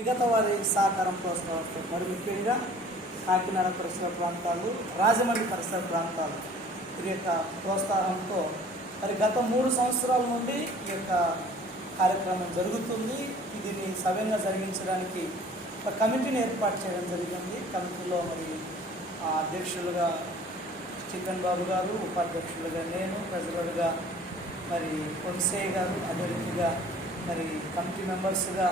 మిగతా వారి సహకారం ప్రోత్సహిస్తారు. మరి ముఖ్యంగా కాకినాడ పరిసర ప్రాంతాలు, రాజమండ్రి పరిసర ప్రాంతాలు ఈ యొక్క ప్రోత్సాహంతో మరి గత 3 సంవత్సరాల నుండి ఈ యొక్క కార్యక్రమం జరుగుతుంది. దీన్ని సవ్యంగా జరిగించడానికి ఒక కమిటీని ఏర్పాటు చేయడం జరిగింది. కమిటీలో మరి అధ్యక్షులుగా చికెన్ బాబు గారు, ఉపాధ్యక్షులుగా నేను, ట్రెజరర్గా మరి కొంసయ్య గారు, అదే రీతిగా మరి కమిటీ మెంబర్స్గా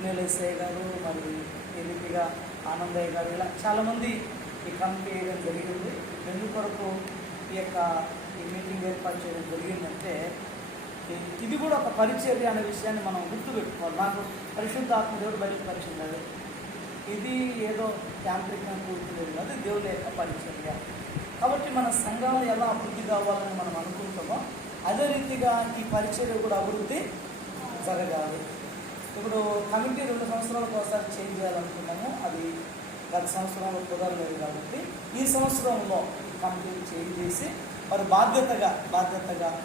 నీలేశయ్య గారు, మరి ఎలిపిగా ఆనందయ్య గారు, ఇలా చాలామంది ఈ కమిటీ వేయడం జరిగింది. ఎందుకొరకు ఈ మీటింగ్ ఏర్పాటు చేయడం జరిగిందంటే ఇది కూడా ఒక పరిచర్య అనే విషయాన్ని మనం గుర్తుపెట్టుకోవాలి. నాకు పరిశుద్ధాత్మ దేవుడు బయలుపరిచింది. ఇది ఏదో యాంత్రికంగా కూర్చునేది కాదు, దేవుడి యొక్క పరిచర్య. కాబట్టి మన సంఘాలు ఎలా అభివృద్ధి కావాలని మనం అనుకుంటామో అదే రీతిగా ఈ పరిచర్య కూడా అభివృద్ధి జరగాలి. ఇప్పుడు కమిటీ 2 సంవత్సరాలకు ఒకసారి చేంజ్ చేయాలనుకున్నాము. అది గత సంవత్సరంలో కుదరలేదు కాబట్టి ఈ సంవత్సరంలో కమిటీని చేంజ్ చేసి మరి బాధ్యతగా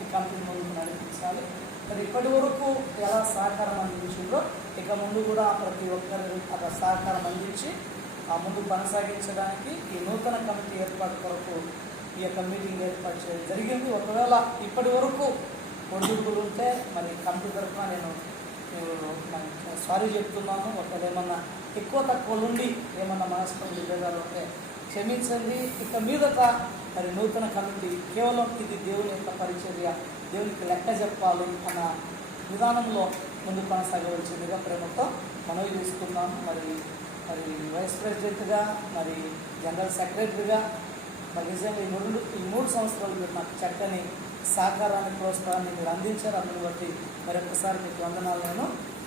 ఈ కమిటీ ముందుకు నడిపించాలి. మరి ఇప్పటి వరకు ఎలా సహకారం అందించిందో ఇక ముందు కూడా ప్రతి ఒక్కరు అక్కడ సహకారం అందించి ముందు కొనసాగించడానికి ఈ నూతన కమిటీ ఏర్పాటు కొరకు ఈ యొక్క మీటింగ్ ఏర్పాటు చేయడం జరిగింది. ఒకవేళ ఇప్పటి వరకు ఒడిదుడుకులు ఉంటే మరి కమిటీ తరఫున నేను సారీ చెప్తున్నాను. ఒకవేళ ఏమన్నా ఎక్కువ తక్కువ నుండి ఏమన్నా మనస్పర్ధ విభేదాలు ఉంటే క్షమించండి. ఇక మీదట మరి నూతన కమిటీ కేవలం ఇది దేవుని యొక్క పరిచర్య, దేవునికి లెక్క చెప్పాలి అన్న విధానంలో ముందు కొనసాగవలసిందిగా ప్రేమతో మనవి చేసుకున్నాను. మరి వైస్ ప్రెసిడెంట్గా, మరి జనరల్ సెక్రటరీగా మరి నిజంగా ఈ 3 సంవత్సరాలు మీరు నాకు చక్కని సహకారాన్ని, ప్రోత్సాహాన్ని మీరు అందించారు. అందుని బట్టి మరొకసారి మీకు వందనాలు నేను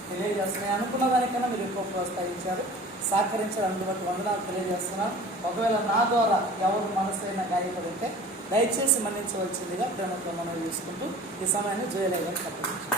తెలియజేస్తున్నాను. అనుకున్న దానికన్నా మీరు ఎక్కువ ప్రోత్సహించారు, సహకరించారు. అందుని బట్టి వందనాలు తెలియజేస్తున్నాను. ఒకవేళ నా ద్వారా ఎవరు మనసైనా గాయపడితే దయచేసి మన్నించవలసిందిగా ప్రేమతో మనం చూసుకుంటూ ఈ సమయాన్ని జోయలేదని చెప్పవచ్చు.